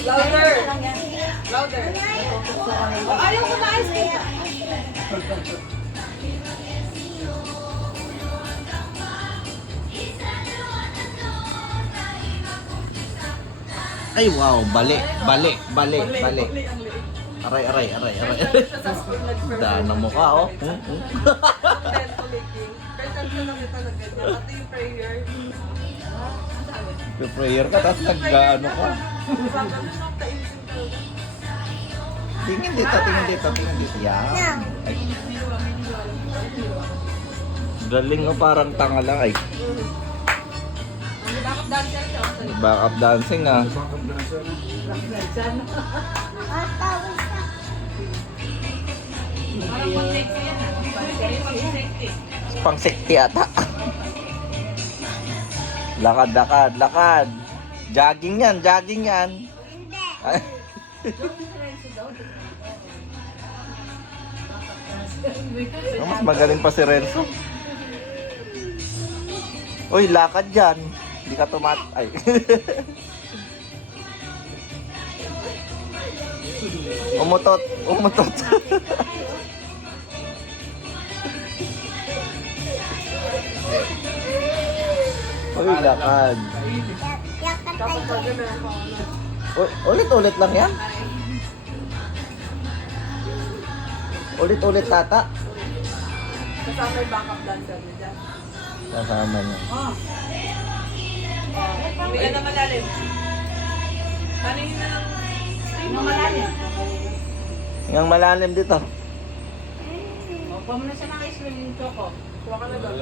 Louder. Louder. Oh, ayaw ko na ice cream. Ay wow, bali. Bali ang liit. Aray. Sa school nag-perform. Daan mo ka, oh. Dental licking. Kaya siya nakita na ganyan. Pati yung prayer. Prayer ka, tapos nag-ano ka. Sabi mo, kainsin ko. Tingin dito. Yan. Ay. Galing mo, parang tanga lang. Ay, Bakit dancer siya? backup dancing ah. Parang pang-sexy yan ah. Pang-sexy. Pang sekti ata. Lakad. Jogging yan. Ay. Mas magaling pa si Renzo. Uy, lakad dyan. Hindi ka Ay. Umutot. Uy, lakad. Tapos pwede meron pa ako na. Ulit-ulit lang yan. Ulit-ulit tata. Kasama yung backup dancer niya dyan. Kasama niya. Hindi na malalim. Kanina na lang. Yung malalim. Yung malalim dito. Kuha mo na siya ng ice cream yung choco. Kuha ka na doon.